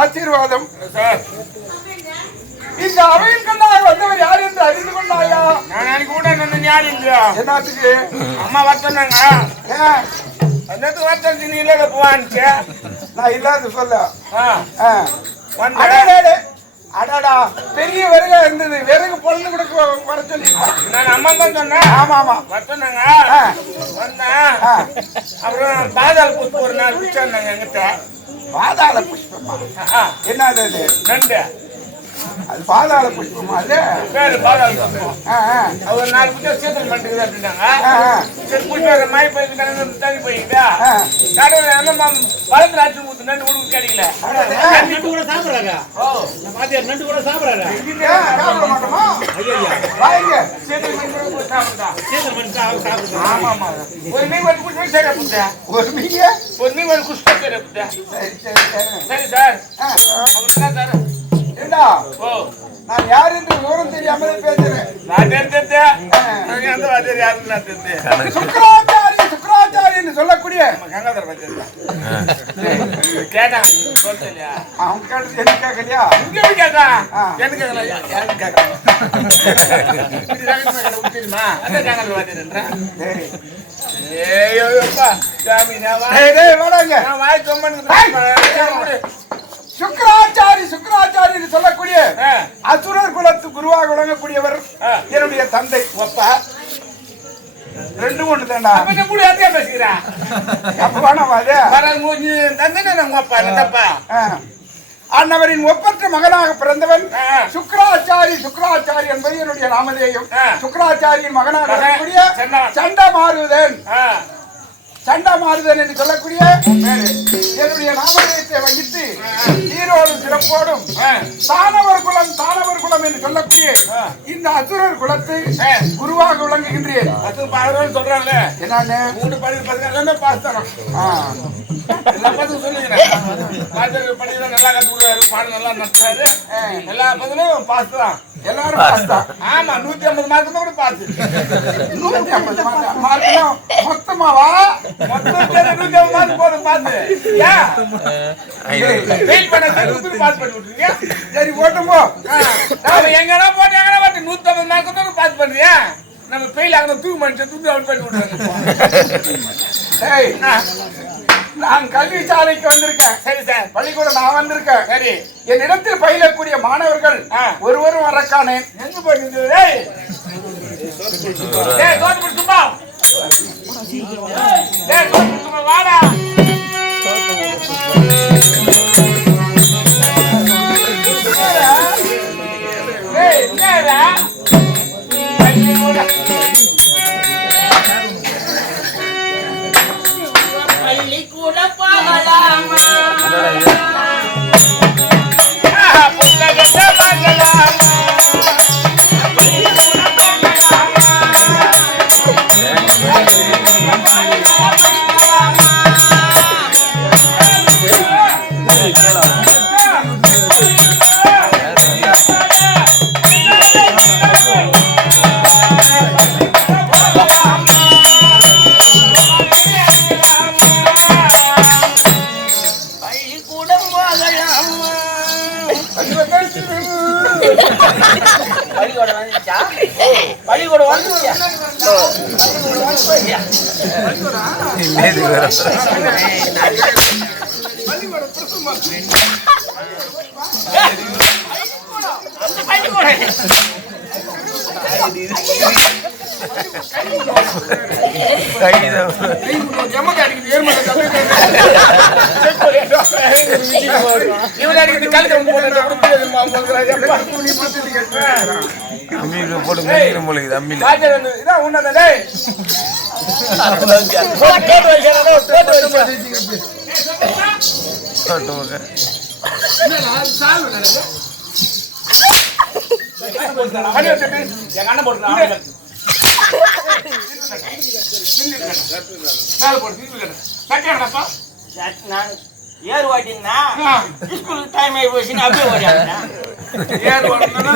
ஆசீர்வாதம் இந்த அவையில் கண்டாக வந்தவர் யார் என்று அறிந்து கொண்டாயா? நான் கூட ஞானம் இல்லையா? என்னத்துக்கு அம்மா வரசொன்னாங்க. என்னது வரச்சு நீ இல்ல போவான்னு நான் இல்லாத சொல்ல. அடாடா பெரிய விறகு இருந்தது, விறகு பொழுது கொடுக்க வர சொல்லி நான் அம்மா தான் சொன்னேன். ஆமா ஆமா வர சொன்னாங்க. வந்தேன். அப்புறம் பாதாள புஷ்பம் ஒரு நாள் குடிச்சாங்க எங்கிட்ட. பாதாள புஷ்பமா? என்னது அது? நண்டு. அது பாதாள புஷ்பமா? அது பேரு பாதாள புஷ்பம். ஒரு நாலு புத்தம் சீத்தல் பண்ணிட்டு அப்படின்னாங்க. சரி புஷ்ப மாய போயிட்டு தண்ணி போயிட்டா கடவுள் அம்மா வளர்த்து ராட்சி ஊத்து நண்டு உடுக்கு கிடைக்கல. நண்டு கூட சாப்பிடுறாங்க. நண்டு கூட சாப்பிடுறாங்க. சீத்தல் பண்ணி சாப்பிட்டா. சீத்தல் பண்ணி சாப்பிடுறாங்க. ஆமா ஆமா. ஒரு மீன் வந்து குஷ்ப சரி புத்தா. ஒரு மீன் வந்து குஷ்ப சரி புத்தா. சரி சரி சரி சார். அப்புறம் என்ன சார்? நான் யார் என்று விவரம் தெரியாமலே பேசுறேன். சுக்கராச்சாரி சுக்கராச்சாரி என்று சொல்லக்கூடிய கேட்டாங்க. அவன் கேட்டது என்ன கேட்கலையா? சுக்கராச்சாரி சுக்கராச்சாரி என்று சொல்லக்கூடிய அசுரர் குலத்து குருவாக விளங்கக்கூடியவர் என்னுடைய தந்தை. ஒப்பா ரெண்டு ஒண்ணு தாண்டா. பேசுகிறா அன்னவரின் ஒப்பற்ற மகனாக பிறந்தவன் சுக்கராச்சாரி. சுக்கராச்சாரி என்பது என்னுடைய நாமதேயம். சுக்கராச்சாரியின் மகனாக விளங்கக்கூடிய சண்டமாருதன். சண்டமாருதன் என்று சொல்லக்கூடிய என்னுடைய நாமதேயத்தை வகித்து ஈரோடு சிறப்போடும் தானவர் குலம் என்று சொல்லக்கூடிய இந்த அசுரர் குலத்தை குருவாக விளங்குகின்றேன். சொல்றாங்க என்னன்னு மூணு படிக்க பாஸ் தரோம். எல்லா பசங்க சொல்லுங்க நல்லா கத்து கொடுக்குறாரு, பாடம் நல்லா நடத்துறாரு. எல்லா பசங்களும் பாஸ் தான். எல்லாரும் பாஸ் தான். ஆமா 150 மார்க் கூட பாஸ். 150 மார்க் மொத்தமாவா? மொத்தம் 150 மார்க் போதும் பாஸ். வெயிட் பண்ண பாஸ் பண்ணி விட்டுருக்கீங்க. சரி ஓட்டும் போ. எங்கன்னா போட்டு எங்கன்னா போட்டு 150 மார்க் தான் பாஸ் பண்றியா? நம்ம ஃபெயில் ஆகணும் தூக்கு மனுஷன் தூக்கி அவுட் பண்ணி விட்டுறாங்க. நான் கல்வி சாலைக்கு வந்திருக்கேன். சரி சார். பள்ளிக்கூடம் நான் வந்திருக்கேன். சரி. என்னிடத்தில் பயிலக்கூடிய மாணவர்கள் ஒருவரும் வரக்கானே. எங்க போயிட்டு வாடா. பள்ளிக்கூட போகலாமா? புத்தகத்தை பள்ளிக்கூட பிரசமா ஏறு வாட்டிங்கன்னா ஸ்கூலுக்கு டைம் ஆகி போச்சுன்னா அப்படியே ஓடியாங்க. ஏறு வாட்டினா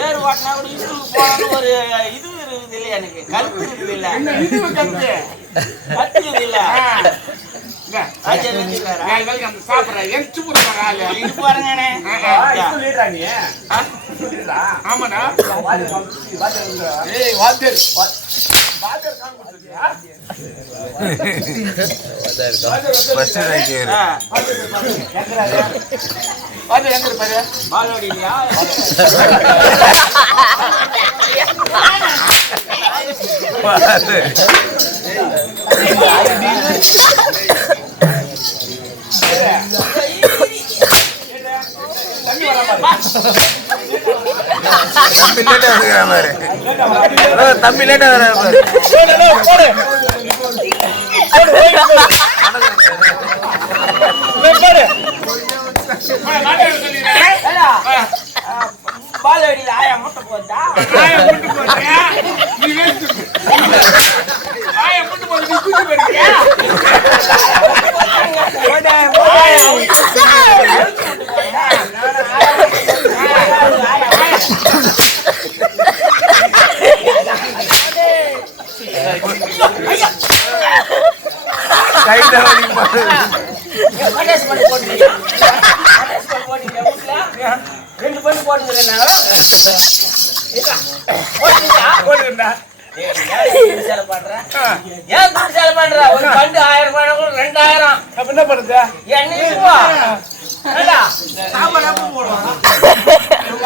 ஏறு வாட்டினா கூட ஸ்கூலுக்கு போகணும்னு ஒரு இது இருக்குது இல்லையா, எனக்கு கருத்து இருக்குது இல்ல, கத்துக்குது இல்ல. பாருங்கண்ணே ஆமாண்ணா பாலோடியா தம்பி லேட்டா வர பாலோடியில ஆயா முட்டை போட்டா ரெண்டு பண்ணி போட்டுக்கிறேன். ஏன் சேலை பண்ற? ஒரு பண்டு 1000 ரூபாய் 2000. என்ன பண்ணுது என்ன சாப்பாடு அப்ப போடுவாங்க.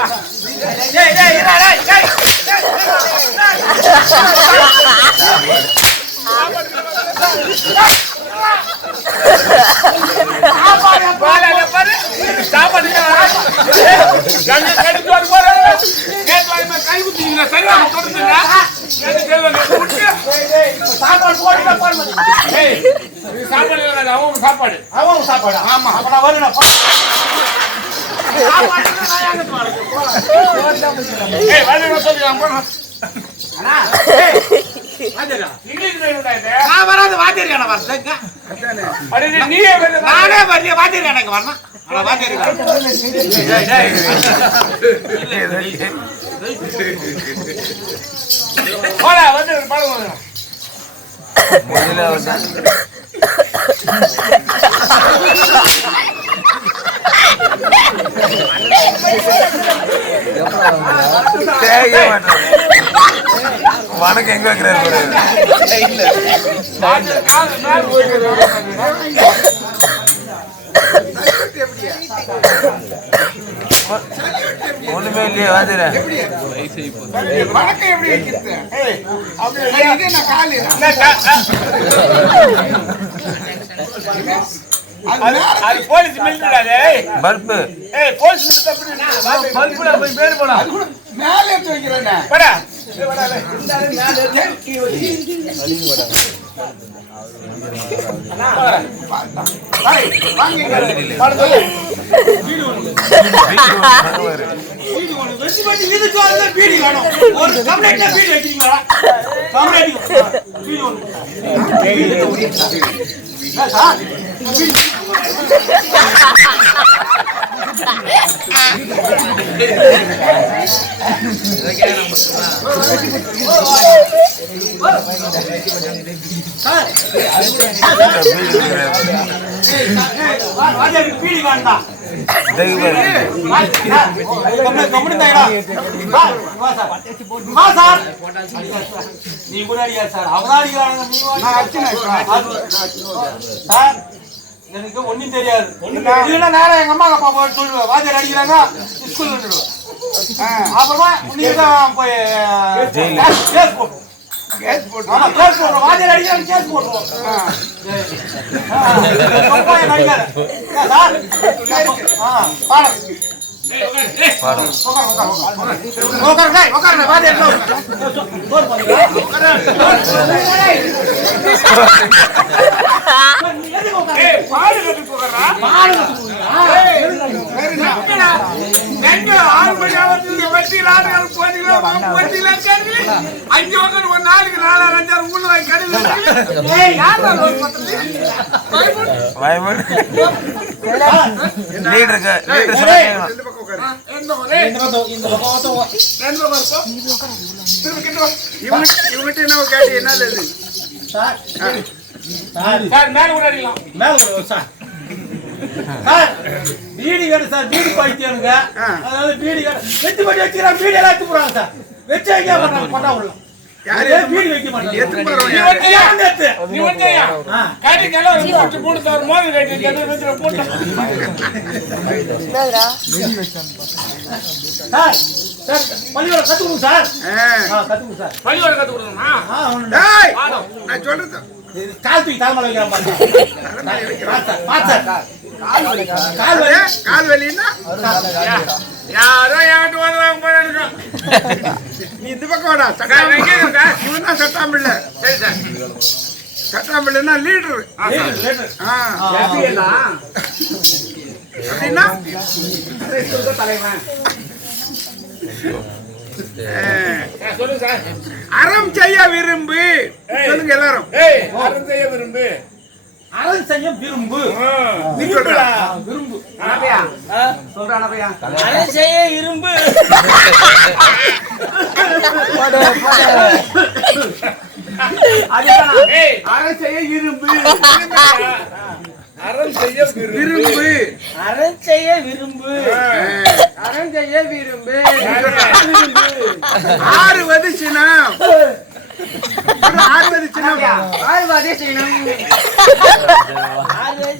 சாப்பாடு அவங்க சாப்பாடு ஆமா அப்ப நான் வரணும் நான் வராது வாத்தியார் வரேன். நீயே நானே வரல வாத்தியார் எனக்கு வரணும். வணக்கம் எங்க வைக்கிறாரு ஒண்ணுமே இல்லையே வாத்திர வணக்கம் எப்படி வைக்கிறது நான் காலு அது போலீஸ் மில்லுடாதே பல்பு போலீஸ் பல்புல போய் பேர் போனா மேல எடுத்து வைக்கிறேன் போடா பீடி வேண்டாம். நீ கூட அடிக்காது சார், அவனா அடிக்கிறாங்க. நான் அடிச்சேன் சார், எனக்கு ஒண்ணும் தெரியாது. இல்லைன்னா நேரம் எங்க அம்மா அப்பா போய் சொல்லுவேன், வாத்தியார் அடிக்கிறாங்க ஸ்கூல்ல விட்டுடுவேன். அப்புறமா நீங்க தான் போய் கேஸ் போட்டு கேஸ் போட்டு கேஸ் போடுறோம். வாத்தியார் அடிக்கிறாங்க கேஸ் போட்டுருவோம். இவங்கிட்ட என்ன கேட்டு என்னது பீடி கேட்டு சார், பீடி பைத்தியானுங்க. அதாவது பீடி வெட்டி பட்டி வச்சுக்கிறான், பீடி எல்லாம் எடுத்து போறாங்க சார். வச்சு வைக்க மாட்டாங்க, கொட்டா உள்ள பீடி வைக்க மாட்டாங்க. பள்ளியோட கத்துக்கணும் சார், கத்துக்கணும் சார். பள்ளியோட கத்து கொடுக்கணுமா? நான் சொல்றது கால் தூக்கி தலைமலை வைக்கிறான் கால் வலின்னா யாரோ என்கிட்ட வந்து போறாங்க. நீ இந்த பக்கம் வாடா. இவன் தான் சட்டாம்பிள்ளை. சரி சார், சட்டாம்பிள்ளைன்னா லீடர். அப்படின்னா தலைவன் சொல்லுங்க சார். அறம் செய்ய விரும்பு. சொல்லுங்க எல்லாரும். அறம் செய்ய விரும்பு. அறம் செய்ய விரும்பு. விரும்பு சொல்றான் அறம் செய்ய விரும்பு. அறம் செய்ய விரும்பு. அறம் செய்ய விரும்பு. அறம் செய்ய விரும்பு. அறம் செய்ய விரும்பு. ஆறுவது சினம். ஆறுவது சினம். ஆழ்வாதே செய்யணும். ஆழ்வாதே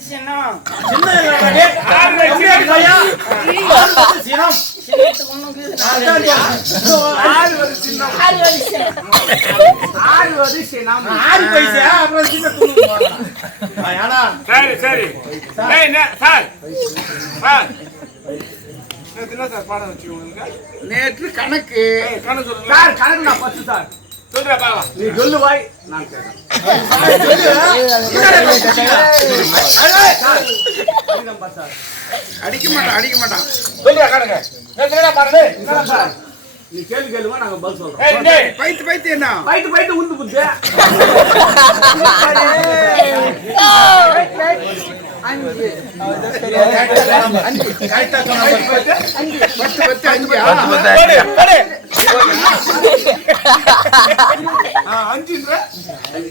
செய்யணும். சரி சரி சார். பாடம் வச்சு நேற்று கணக்கு கணக்கு சொல்லுங்க சார். கணக்கு நான் பத்து சார் சொல்ற பாக்கலாம். நீ சொல்லுவாய் நான் கேட்கிறேன். அடிக்க மாட்டான் அடிக்க மாட்டான். சொல்ற கணக்கு பாருங்க. சார் நீ கேள்வி கேளுவா நாங்க பதில் சொல்றோம். பைத்து பைத்து என்ன பைட்டு பைட்டு உந்து புத்து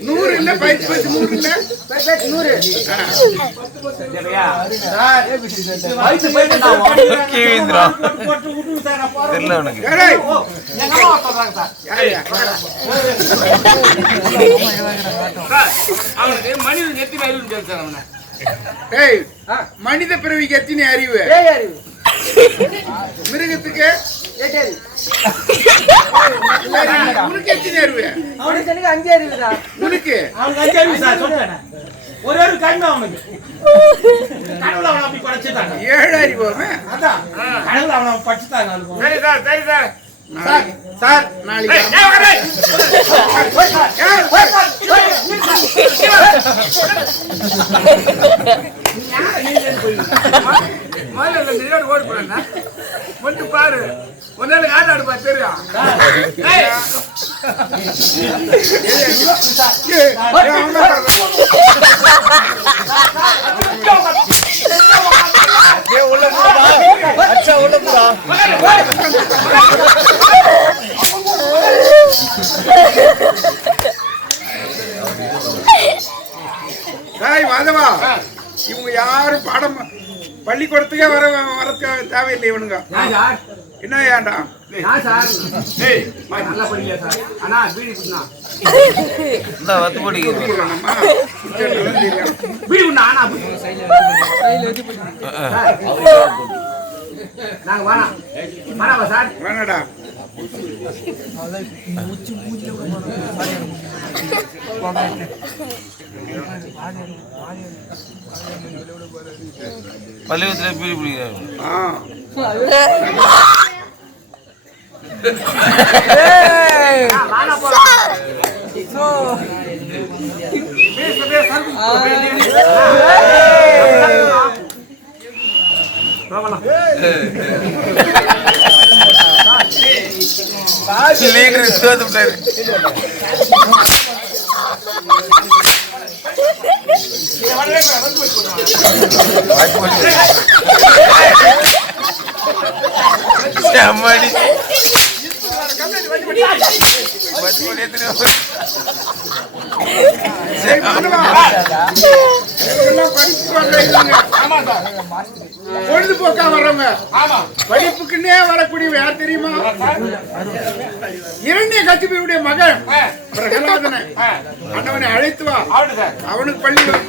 நூறு இல்ல பைத்து பைத்து நூறு இல்ல 100 அவனுக்கு மனிதன் எத்தனை அறிவு சார்? அவனை மனித பிறவிக்கு எத்தனை அறிவு? மிருகத்துக்கு உனக்கு எத்தனை அறிவு? அவனுக்கு 5 அறிவுதான். உனக்கு அவனுக்கு 5 அறிவு சார் சொல்றேன். ஒரே ஒரு கண்ணு அவனுக்கு. கடவுள் அவனை அப்படி படைச்சிட்டாங்க. 7 அறிவு. அதான் கடவுள் அவனை படைச்சிட்டாங்க. சரி சார் சரி சார். சார் நாளைக்கு ஓடி போறேன் மட்டும் பாரு. ஒரு நாள் ஆட்ட அடுப்பா தெரியும். மாதவா இவங்க யாரும் பாடம் பள்ளி பள்ளிக்கூடத்துக்கே வர தேவையில்லை இவனுங்க. என்ன ஏன்டா நல்லா படிக்கல சார். ஆனா பீடி குடினா இந்த வத்து படிக்கிறது பீடி குடினா ஆனா நாங்க வேணாவா சார்? வேணாடா. பள்ளிக்கூடத்துல பீடி பிடிக்கிறாங்க. வாங்க போலாம். லீடர் தோத்து விட்டாரு. செம்மடி பொழுதுபோக்கா வர்றவங்க படிப்புக்குன்னே வரக்கூடிய யார் தெரியுமா? இரண்டிய கட்சியுடைய மகன் பிரகலாதனை அண்ணவனை அழைத்து வா. அவனுக்கு பள்ளிக்கூடம்